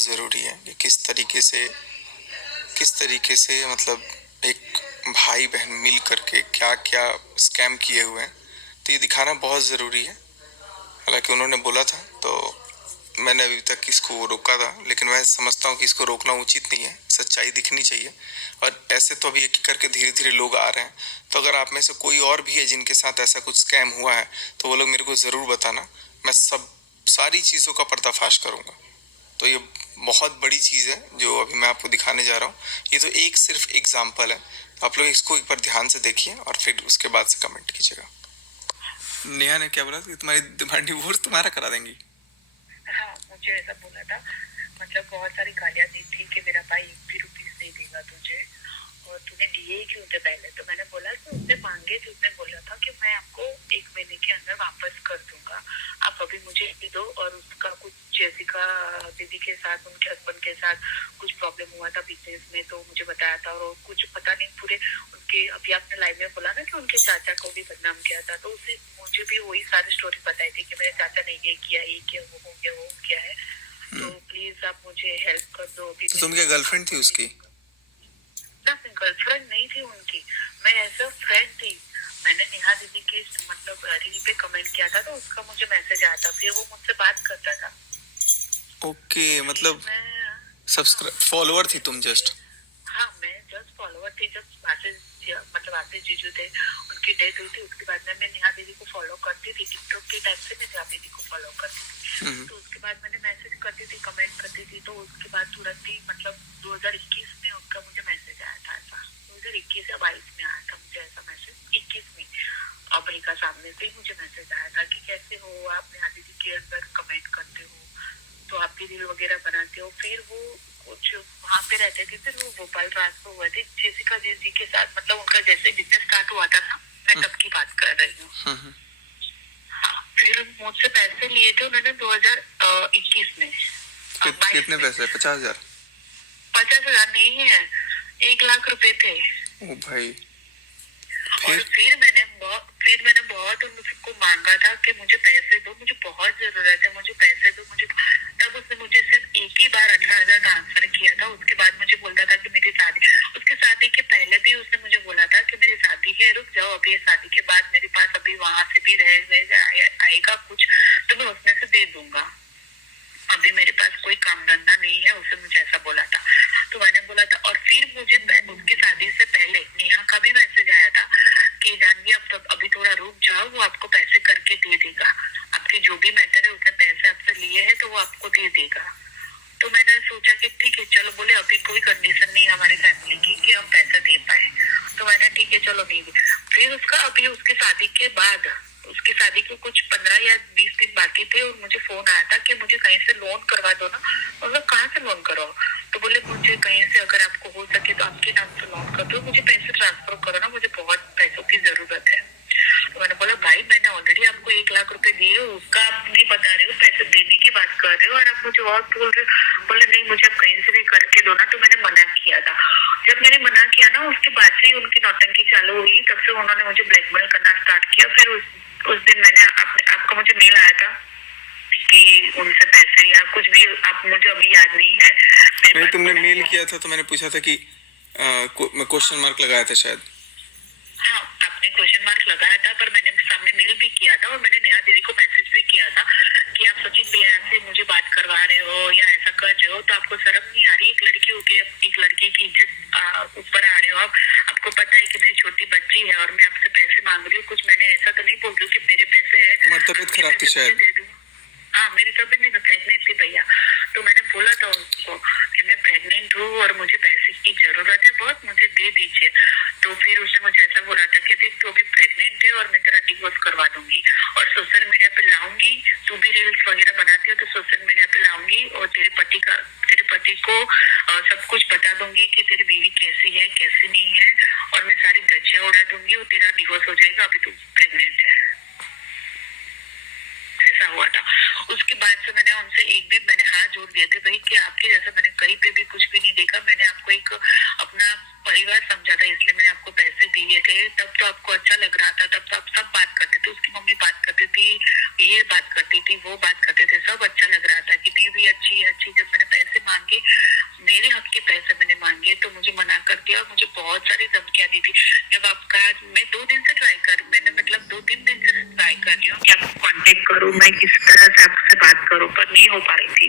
बहुत ज़रूरी है कि किस तरीके से मतलब एक भाई बहन मिल करके क्या क्या स्कैम किए हुए हैं, तो ये दिखाना बहुत ज़रूरी है। हालांकि उन्होंने बोला था तो मैंने अभी तक इसको रोका था, लेकिन मैं समझता हूँ कि इसको रोकना उचित नहीं है, सच्चाई दिखनी चाहिए। और ऐसे तो अभी एक एक करके धीरे धीरे लोग आ रहे हैं, तो अगर आप में से कोई और भी है जिनके साथ ऐसा कुछ स्कैम हुआ है तो वो लोग मेरे को ज़रूर बताना। मैं सारी चीज़ों का पर्दाफाश करूँगा। तो ये बहुत बड़ी चीज़ है जो अभी मैं आपको दिखाने जा रहा हूँ। ये तो एक सिर्फ एग्जाम्पल है, तो आप लोग इसको एक बार ध्यान से देखिए और फिर उसके बाद से कमेंट कीजिएगा। नेहा ने क्या बोला कि तुम्हारी डिवोर्स तुम्हारा करा देंगी? हाँ, मुझे ऐसा बोला था, मतलब बहुत सारी गालियां दी थी कि मेरा भाई एक भी रुपीस नहीं देगा तुझे, और तूने दिए ही क्यों थे पहले। तो मैंने बोला कि उसने मांगे थे, उसने बोला था कि मैं आपको 1 महीने के अंदर वापस कर दूंगा, आप अभी मुझे दे दो। और उसका कुछ जेसिका दीदी के साथ, उनके हस्बैंड के साथ कुछ प्रॉब्लम हुआ था बिजनेस में, तो मुझे बताया था। और कुछ पता नहीं पूरे उनके, अभी आपने लाइव में बोला ना कि उनके चाचा को भी बदनाम किया था, तो उसे मुझे भी वही सारी स्टोरी बताई थी कि मेरे चाचा ने ये किया, ये किया, वो हो गया, वो क्या है। तो प्लीज आप मुझे हेल्प कर दो। तो तुम क्या गर्लफ्रेंड थी उसकी? ना, गर्लफ्रेंड नहीं थी उनकी, मैं एज अ फ्रेंड थी। मैंने नेहा दीदी के मतलब रील पे कमेंट किया था, तो उसका मुझे मैसेज आया था, फिर वो मुझसे बात करता था। ओके, तो मतलब सब्सक्राइब फॉलोअर थी तुम जस्ट? हाँ, मैं जस्ट फॉलोअर थी। जब मतलब आशीष जीजू थे, उनकी डेथ हुई थी, उसके बाद में मैं नेहा दीदी को फॉलो करती थी। टिकटॉक के टाइम से मैं नेहा दीदी को फॉलो करती थी, तो उसके बाद मैंने मैसेज करती थी, कमेंट करती थी। तो उसके बाद तुरंत ही मतलब 2021 में उनका मुझे मैसेज आया था ऐसा, 2021 या 22 में आया था मुझे ऐसा मैसेज। 21 में अमेरिका सामने से मुझे मैसेज आया था कि कैसे हो आप, नेहा दीदी के अंदर कमेंट करते हो, तो आप भी रील वगैरह बनाते हो। फिर वो कुछ वहाँ पे रहते थे, फिर वो भोपाल ट्रांसफर हुए थे जेसिका जी के साथ। मतलब उनका जैसे बिजनेस स्टार्ट हुआ था ना, मैं तब की बात कर रही हूँ। हाँ, फिर मुझसे पैसे लिए थे उन्होंने 2021 में। कितने पैसे? 50,000? 50,000 नहीं है, 1 लाख रुपए थे। ओ भाई। और फिर मैंने बहुत उनको मांगा था कि मुझे पैसे दो, मुझे बहुत जरूरत है, मुझे पैसे दो मुझे। तब उसने मुझे सिर्फ एक ही बार 18,000 ट्रांसफर किया था। उसके बाद मुझे बोलता था कि मेरी शादी, उसके शादी के पहले भी उसने मुझे बोला था कि मेरी शादी है, रुक जाओ अभी, शादी के बाद मेरे पास अभी वहां से भी आएगा कुछ, तो मैं उसमें से दे दूंगा, अभी मेरे पास कोई काम धंधा नहीं है। उसने मुझे ऐसा बोला था। तो मैंने बोला था। और फिर मुझे उसकी शादी से पहले नेहा का भी मैसेज आया था कि जानवी आप तब अभी थोड़ा रुक जाओ, वो आपको पैसे करके दे देगा, आपके जो भी मैटर है उसने पैसे आपसे लिए हैं तो वो आपको दे देगा। तो मैंने सोचा कि ठीक है चलो, बोले अभी कोई कंडीशन नहीं है हमारी फैमिली की कि हम पैसा दे पाए। तो मैंने ठीक है चलो नहीं दे। फिर उसका अभी उसकी शादी के बाद, उसकी शादी के कुछ 15 या 20 दिन बाकी थे, और मुझे फोन आया था कि मुझे कहीं से लोन करवा दो ना। मतलब कहाँ से लोन करो? तो बोले मुझे कहीं से अगर आपको हो सके तो आपके नाम से लोन कर दो, मुझे पैसे ट्रांसफर करो ना, मुझे बहुत पैसों की जरूरत है। तो मैंने बोला भाई मैंने ऑलरेडी आपको 1 लाख रुपए दिए, उसका आप नहीं बता रहे हो, पैसे देने की बात कर रहे हो, और आप मुझे और बोल रहे हो। बोले नहीं, मुझे आप कहीं से भी करके दो ना। तो मैंने मना किया था। जब मैंने मना किया ना, उसके बाद से उनकी नौटंकी चालू हुई, तब से उन्होंने मुझे ब्लैकमेल करना स्टार्ट किया। फिर उस दिन मैंने आपका मुझे मेल आया था कि उनसे पैसे या कुछ भी, आप मुझे अभी याद नहीं है। नहीं, तुमने मेल किया था तो मैंने पूछा था कि मैं क्वेश्चन मार्क लगाया था शायद। हाँ, आपने क्वेश्चन मार्क लगाया था, पर मैंने सामने मेल भी किया था, और मैंने नेहा दीदी को मैसेज भी किया था कि आप सचिन भैया से मुझे बात करवा रहे हो या ऐसा कर रहे हो, तो आपको शर्म नहीं आ रही? एक लड़की होके एक लड़की की इज्जत ऊपर आ रहे हो आप। आपको पता है कि मेरी छोटी बच्ची है और मैं आपसे पैसे मांग रही हूँ। कुछ मैंने ऐसा तो नहीं बोल रही हूँ कि मेरे पैसे है, तुम्हारी तबीयत खराब थी शायद? हाँ, मेरी तबीयत नहीं, प्रेगनेंट थी भैया। तो मैंने बोला था उनको कि मैं प्रेग्नेंट हूँ और मुझे पैसे की जरूरत है बहुत, मुझे दे दीजिए। तो फिर उसने मुझे ऐसा बोला था कि देख तू अभी प्रेग्नेंट है और मैं तेरा डिवोर्स करवा दूंगी, और सोशल मीडिया पे लाऊंगी, तू भी रील्स वगैरह बनाती हो तो सोशल मीडिया पे लाऊंगी, और तेरे पति को सब कुछ बता दूंगी कि तेरी बीवी कैसी है कैसी नहीं है, और मैं सारी धज्जियां उड़ा दूंगी और तेरा डिवोर्स हो जाएगा, अभी तू प्रेग्नेंट है। ऐसा हुआ था। उसके बाद से मैंने उनसे एक भी मैंने हाथ जोड़ दिए थे भाई कि आपके जैसा मैंने कहीं पे भी कुछ भी नहीं देखा। मैंने आपको एक अपना परिवार समझा था, इसलिए मैंने आपको पैसे दिए थे। तब तो आपको अच्छा लग रहा था, तब तो आप सब बात करते थे, उसकी मम्मी बात करती थी, ये बात करती थी, वो बात करते थे, सब अच्छा लग रहा था कि नहीं भी अच्छी है अच्छी। जब मैंने पैसे मांगे तो मुझे मना कर दिया और मुझे बहुत सारी धमकियां दी थी। जब आपका मैं 2 दिन से मैंने मतलब 2-3 दिन से ट्राई कर रही हूँ कि आपको कांटेक्ट करूँ, मैं किस तरह से आपसे बात करूँ, पर नहीं हो पा रही थी।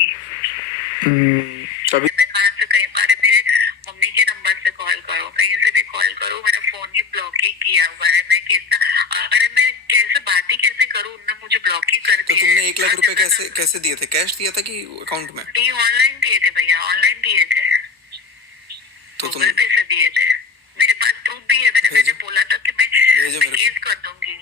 तभी मैं कहाँ से कहीं अरे मेरे मम्मी के नंबर से कॉल करो, कहीं से भी कॉल करो, मेरा फोन ही ब्लॉक ही किया हुआ है। मैं कैसे बात ही कैसे करूँ, उन्होंने मुझे ब्लॉक ही कर तो दिया। तुमने 1 लाख रुपए कैसे दिए थे? कैश दिया था कि अकाउंट में? नहीं, ऑनलाइन दिए थे भैया, ऑनलाइन दिए थे, तो तुम गूगल पे से दिए थे। मेरे पास प्रूफ भी है, मैंने बोला था कि मैं केस कर दूंगी।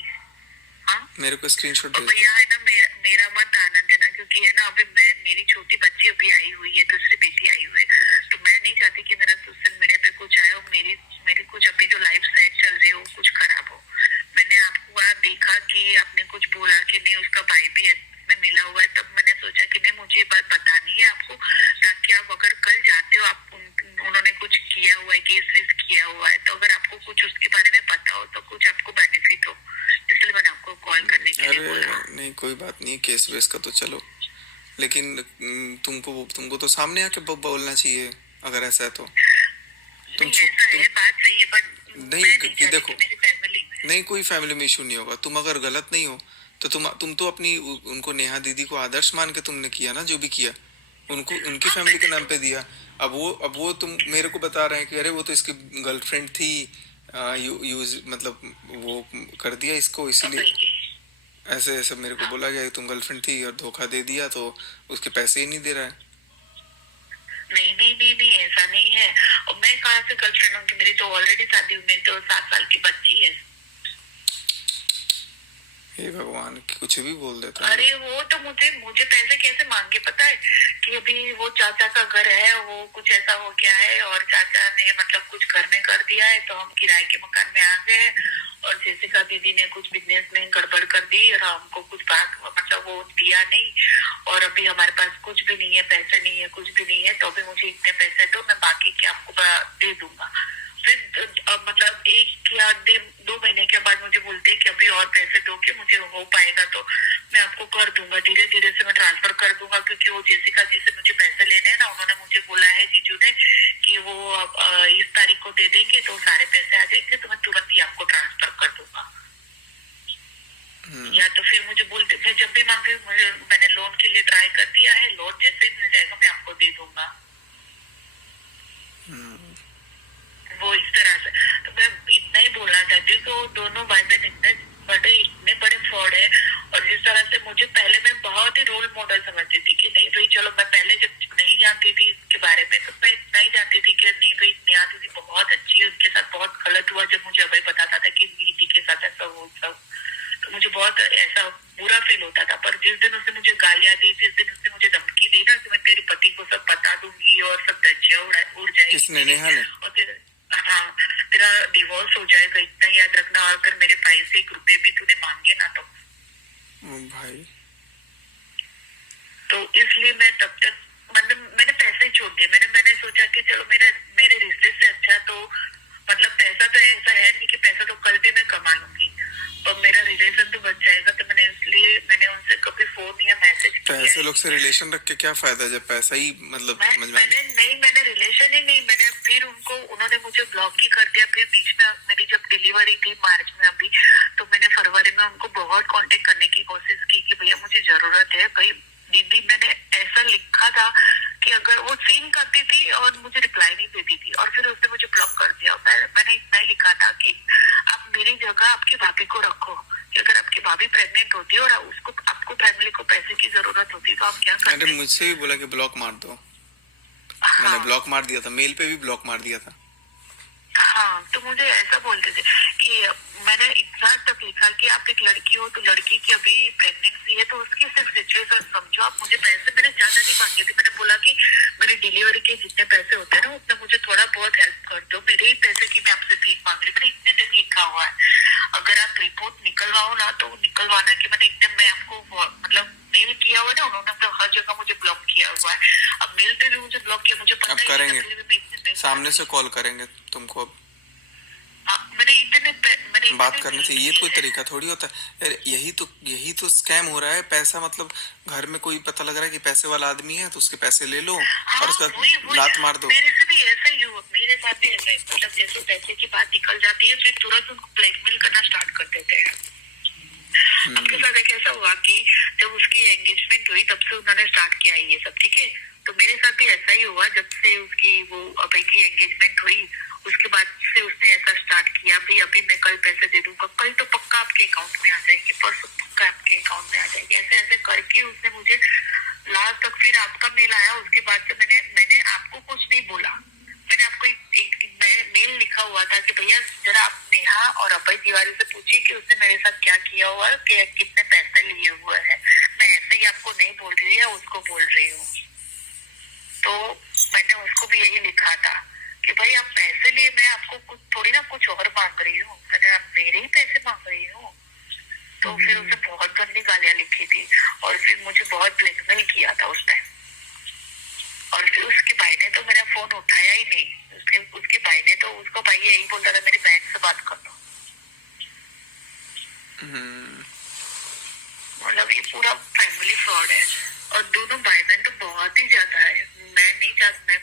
हाँ, मेरे को स्क्रीनशॉट और भेज। भैया है ना, मेरा मत आना देना, क्योंकि है ना अभी मेरी छोटी बच्ची अभी आई हुई है, दूसरी बेटी आई हुई है, तो मैं नहीं चाहती कि मेरा सोशल मीडिया पे कुछ आए और मेरी मेरी कुछ अभी जो लाइफ सेट चल रही हो कुछ खराब हो। मैंने आपको वहाँ देखा कि आपने कुछ बोला कि नहीं, उसका भाई भी में मिला हुआ है, तब मैंने सोचा कि नहीं, मुझे ये बात बतानी है आपको, ताकि आप अगर कल जाते हो, आप उन्होंने कुछ किया हुआ है, केस वेस किया हुआ है, तो अगर आपको कुछ उसके बारे में पता हो तो कुछ आपको बेनिफिट हो, इसलिए मैंने आपको कॉल करने के लिए बोला। नहीं, कोई बात नहीं, केस वेस का तो चलो, लेकिन तुमको तो सामने आके बोलना चाहिए अगर ऐसा है तो। नहीं, ऐसा है, बात सही है, बट नहीं कि देखो, मेरी फैमिली नहीं, कोई फैमिली में इशू नहीं होगा। तुम अगर गलत नहीं हो तो तुम तो अपनी उनको, नेहा दीदी को आदर्श मान के तुमने किया ना, जो भी किया उनको, उनकी फैमिली के नाम पे दिया। अब वो तुम मेरे को बता रहे हैं कि अरे वो तो इसकी गर्लफ्रेंड थी, यूज मतलब वो कर दिया इसको, इसीलिए ऐसे ऐसे मेरे को बोला गया कि तुम गर्लफ्रेंड थी और धोखा दे दिया, तो उसके पैसे ही नहीं दे रहा है। नहीं नहीं नहीं नहीं, ऐसा नहीं है। और मैं कहाँ से गर्लफ्रेंड हूँ, मेरी तो ऑलरेडी शादी हुई, मेरी तो 7 साल की बच्ची है। हे भगवान, कुछ भी बोल देता है। अरे वो तो मुझे पैसे कैसे मांगे, पता है कि अभी वो चाचा का घर है, वो कुछ ऐसा हो गया है और चाचा ने मतलब कुछ घर में कर दिया है, तो हम किराए के मकान में आ गए हैं, और जैसिका दीदी ने कुछ बिजनेस में गड़बड़ कर दी और हमको कुछ बात मतलब वो दिया नहीं, और अभी हमारे पास कुछ भी नहीं है, पैसे नहीं है, कुछ भी नहीं है, तो अभी मुझे इतने पैसे दो, मैं बाकी के आपको दे दूंगा। फिर मतलब 1 या 2 महीने के बाद मुझे बोलते हैं कि अभी और पैसे दो, कि मुझे हो पाएगा तो मैं आपको कर दूंगा, धीरे धीरे से मैं ट्रांसफर कर दूंगा, क्योंकि वो जेसिका जी से मुझे पैसे लेने हैं ना, उन्होंने मुझे बोला है जीजू ने कि वो इस तारीख को दे देंगे, तो सारे पैसे आ जाएंगे, तो मैं तुरंत ही आपको ट्रांसफर कर दूंगा। या तो फिर मुझे बोलते, मैं जब भी मांगी, मैंने लोन के लिए ट्राई कर दिया है, लोन जैसे ही मिल जाएगा मैं आपको दे दूंगा। वो इस तरह से, तो मैं इतना ही बोलना चाहती हूँ कि दोनों भाई बहन इतने बड़े फ्रॉड है। और जिस तरह से मुझे पहले मैं बहुत ही रोल मॉडल समझती थी कि नहीं भाई चलो, मैं पहले जब नहीं जानती थी इसके बारे में, तो मैं इतना ही जानती थी कि नहीं भाई नेहा दीदी बहुत अच्छी है, उनके साथ बहुत गलत हुआ जब मुझे अभय बताता था कि दीदी के साथ ऐसा वो सब, तो मुझे बहुत ऐसा बुरा फील होता था। पर जिस दिन उसने मुझे गालियां दी, जिस दिन उसने मुझे धमकी दी ना कि मैं तेरे पति को सब बता दूंगी और सब धज्जियां उड़ जाएगी, किसने? नेहा ने? और हाँ, तेरा डिवोर्स हो जाएगा, इतना याद रखना, और अगर मेरे भाई से 1 रुपए भी तूने मांगे ना तो। भाई, तो इसलिए मैं तब तक मतलब मैंने पैसे ही छोड़ दिए। मैंने सोचा कि चलो मेरे रिश्ते से अच्छा तो मतलब पैसा तो ऐसा है नहीं कि पैसा तो कल भी मैं कमा लूंगी, और मेरा रिलेशन तो बच जाएगा, तो मैंने उनसे कभी फोन या मैसेज तो ऐसे लोग से रिलेशन रख के क्या फायदा जब पैसा ही मतलब समझ में मैंने रिलेशन ही नहीं, मैंने फिर उन्होंने मुझे ब्लॉक ही कर दिया। फिर बीच में मेरी जब डिलीवरी थी मार्च में अभी, तो मैंने फरवरी में उनको बहुत कांटेक्ट करने की कोशिश की कि भैया मुझे जरूरत है भाई दीदी। मैंने ऐसा लिखा था कि अगर वो सीन करती थी और मुझे रिप्लाई नहीं देती थी, और फिर उसने मुझे ब्लॉक कर दिया। मैंने इतना ही लिखा था कि आप मेरी जगह आपकी भाभी को रखो, कि अगर आपकी भाभी प्रेग्नेंट होती है और आपको फैमिली को पैसे की जरूरत होती तो आप क्या करते? अरे मुझसे भी बोला कि ब्लॉक मार दो। हाँ, मैंने ब्लॉक मार दिया था, मेल पे भी ब्लॉक मार दिया था। हाँ, तो मुझे ऐसा बोलते थे कि मैंने इतना तक लिखा कि आप एक लड़की हो, तो लड़की की अभी प्रेगनेंसी है, तो उसकी सिर्फ सिचुएशन समझो। आप मुझे पैसे मैंने ज्यादा नहीं मांगे थे, मैंने बोला कि मेरी डिलीवरी के जितने पैसे होते हैं ना, उतना मुझे थोड़ा बहुत हेल्प कर दो, मेरे ही पैसे की मैं आपसे भीख मांग रही। मैंने इतने तक लिखा हुआ है, अगर आप रिपोर्ट निकलवाओ ना तो निकलवाना, कि मैंने एकदम मैं आपको मतलब मेल किया हुआ है ना, उन्होंने तो हर जगह मुझे ब्लॉक किया हुआ है। अब मेल पे भी मुझे ब्लॉक किया, मुझे पता अब ही करेंगे, नहीं, सामने से कॉल करेंगे तुमको अब। मैंने बात करना चाहिए। ये कोई तरीका थोड़ी होता है यार, यही तो स्कैम हो रहा है। पैसा मतलब घर में कोई पता लग रहा है कि पैसे वाला आदमी है तो उसके पैसे ले लो हाँ, और उसका वही लात मार दो। मेरे से भी ऐसा ही हुआ, मेरे साथ भी ऐसा ही, मतलब जैसे पैसे की बात निकल जाती है फिर तुरंत उनको ब्लैकमेल करना स्टार्ट कर देते हैं। आपके साथ एक ऐसा हुआ कि जब उसकी एंगेजमेंट हुई तब से उन्होंने स्टार्ट किया ये सब, ठीक है। तो मेरे साथ भी ऐसा ही हुआ, जब से उसकी वो अभय की एंगेजमेंट हुई उसके बाद से उसने ऐसा स्टार्ट किया, भाई अभी मैं कल पैसे दे दूंगा, कल तो पक्का आपके अकाउंट में आ जाएंगे, परसों पक्का आपके अकाउंट में आ जाएंगे, ऐसे ऐसे करके उसने मुझे लास्ट तक, फिर आपका मेल आया उसके बाद से मैंने आपको कुछ नहीं बोला। मैंने आपको एक मेल लिखा हुआ था कि भैया जरा आप नेहा और अभय तिवारी से पूछिए कि उसने मेरे साथ क्या किया हुआ, कि कितने पैसे लिए हुए हैं। मैं ऐसे ही आपको नहीं बोल रही है, उसको बोल रही हूँ। तो मैंने उसको भी यही लिखा था कि भाई आप पैसे लिए, मैं आपको कुछ थोड़ी ना कुछ और मांग रही हूँ, मैंने मेरे ही पैसे मांग रही हूँ। तो फिर उसने बहुत गंदी गालियां लिखी थी और फिर मुझे बहुत ब्लैकमेल किया था उस टाइम। और फिर उसके भाई ने तो मेरा फोन उठाया ही नहीं। उसके भाई ने तो, उसको भाई यही बोलता था मेरी बहन से बात कर लो। मतलब ये पूरा फैमिली फ्रॉड है और दोनों भाई बहन तो बहुत ही ज्यादा है।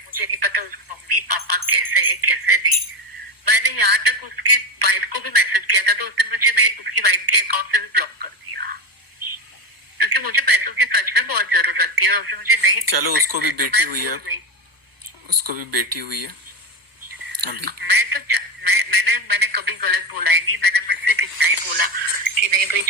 मुझे नहीं पता उसके मम्मी पापा कैसे है कैसे नहीं। मैंने यहाँ तक उसकी वाइफ को भी मैसेज किया था तो उसने मुझे उसकी वाइफ के अकाउंट से भी ब्लॉक कर दिया, क्योंकि मुझे पैसों की सच में बहुत जरूरत थी और उसने मुझे नहीं। चलो उसको भी बेटी हुई है, उसको भी बेटी हुई है अभी। मैंने कभी गलत बोला ही नहीं, मैंने सिर्फ इतना ही बोला कि नहीं भाई